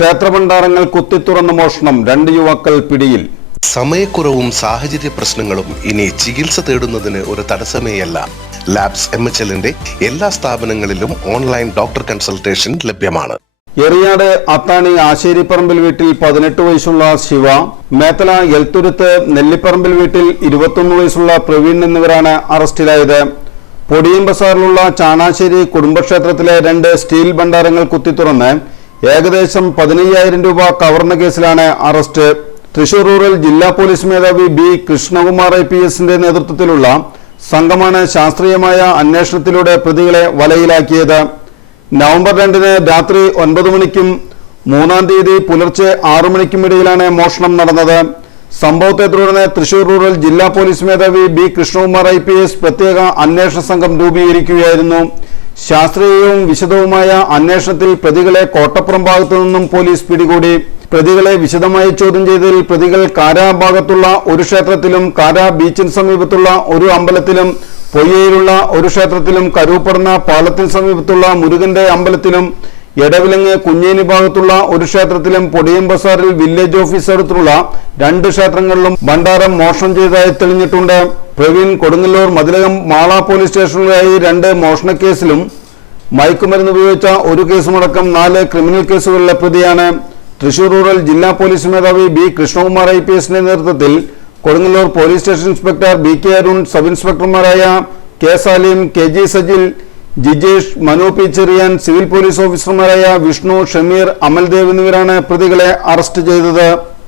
ക്ഷേത്രഭണ്ഡാരങ്ങൾ കുത്തിത്തുറന്ന് മോഷണം രണ്ട് യുവാക്കൾ പിടിയിൽ. സമയക്കുറവും സാഹചര്യ പ്രശ്നങ്ങളും ഇനി ചികിത്സ തേടുന്നതിന് ഒരു തടസ്സമേയല്ല. ലാബ്സ് എം എച്ച് എല്ലിന്റെ എല്ലാ സ്ഥാപനങ്ങളിലും ഓൺലൈൻ ഡോക്ടർ കൺസൾട്ടേഷൻ ലഭ്യമാണ്. എറിയാട് അത്താണി ആശേരിപ്പറമ്പിൽ വീട്ടിൽ പതിനെട്ട് വയസ്സുള്ള ശിവ മേത്തല എൽത്തുരുത്ത് നെല്ലിപ്പറമ്പിൽ വീട്ടിൽ ഇരുപത്തൊന്ന് വയസ്സുള്ള പ്രവീൺ എന്നിവരാണ് അറസ്റ്റിലായത്. പൊടിയം ബസാറിലുള്ള ചാണാശ്ശേരി കുടുംബക്ഷേത്രത്തിലെ രണ്ട് സ്റ്റീൽ ഭണ്ഡാരങ്ങൾ കുത്തിത്തുറന്ന് ഏകദേശം പതിനയ്യായിരം രൂപ കവർന്ന കേസിലാണ് അറസ്റ്റ്. തൃശൂർ റൂറൽ ജില്ലാ പോലീസ് മേധാവി ബി കൃഷ്ണകുമാർ ഐ പി എസിന്റെ നേതൃത്വത്തിലുള്ള സംഘമാണ് ശാസ്ത്രീയമായ അന്വേഷണത്തിലൂടെ പ്രതികളെ വലയിലാക്കിയത്. നവംബർ രണ്ടിന് രാത്രി ഒൻപത് മണിക്കും മൂന്നാം തീയതി പുലർച്ചെ ആറു മണിക്കും ഇടയിലാണ് മോഷണം നടന്നത്. സംഭവത്തെ തുടർന്ന് തൃശൂർ റൂറൽ ജില്ലാ പോലീസ് മേധാവി ബി കൃഷ്ണകുമാർ ഐ പ്രത്യേക അന്വേഷണ സംഘം രൂപീകരിക്കുകയായിരുന്നു. ശാസ്ത്രീയവും വിശദവുമായ അന്വേഷണത്തിൽ പ്രതികളെ കോട്ടപ്പുറം ഭാഗത്തു നിന്നും പോലീസ് പിടികൂടി. പ്രതികളെ വിശദമായി ചോദ്യം ചെയ്തതിൽ പ്രതികൾ കാരാ ഭാഗത്തുള്ള ഒരു ക്ഷേത്രത്തിലും കാരാ ബീച്ചിന് സമീപത്തുള്ള ഒരു അമ്പലത്തിലും പൊയ്യയിലുള്ള ഒരു ക്ഷേത്രത്തിലും കരൂപ്പറന്ന പാലത്തിന് സമീപത്തുള്ള മുരുകന്റെ അമ്പലത്തിലും എടവിലങ്ങ് കുഞ്ഞേനി ഭാഗത്തുള്ള ഒരു ക്ഷേത്രത്തിലും പൊടിയം ബസാറിൽ വില്ലേജ് ഓഫീസ് അടുത്തുള്ള രണ്ട് ക്ഷേത്രങ്ങളിലും ഭണ്ഡാരം മോഷണം ചെയ്തതായി തെളിഞ്ഞിട്ടുണ്ട്. പ്രവീൺ കൊടുങ്ങല്ലൂർ മതിലകം മാള പോലീസ് സ്റ്റേഷനിലായി രണ്ട് മോഷണക്കേസിലും മയക്കുമരുന്ന് ഉപയോഗിച്ച ഒരു കേസുമടക്കം നാല് ക്രിമിനൽ കേസുകളിലെ പ്രതിയാണ് തൃശൂർ റൂറൽ ജില്ലാ പോലീസ് മേധാവി ബി കൃഷ്ണകുമാർ ഐ പി എസിന്റെ നേതൃത്വത്തിൽ Kodungallur police station inspector B K Arun sub ഇൻസ്പെക്ടർമാരായ K Salim K G Sajil Jijesh Manu P Cherian civil police ഓഫീസർമാരായ വിഷ്ണു ഷമീർ അമൽദേവ് എന്നിവരാണ് പ്രതികളെ അറസ്റ്റ് ചെയ്തത്.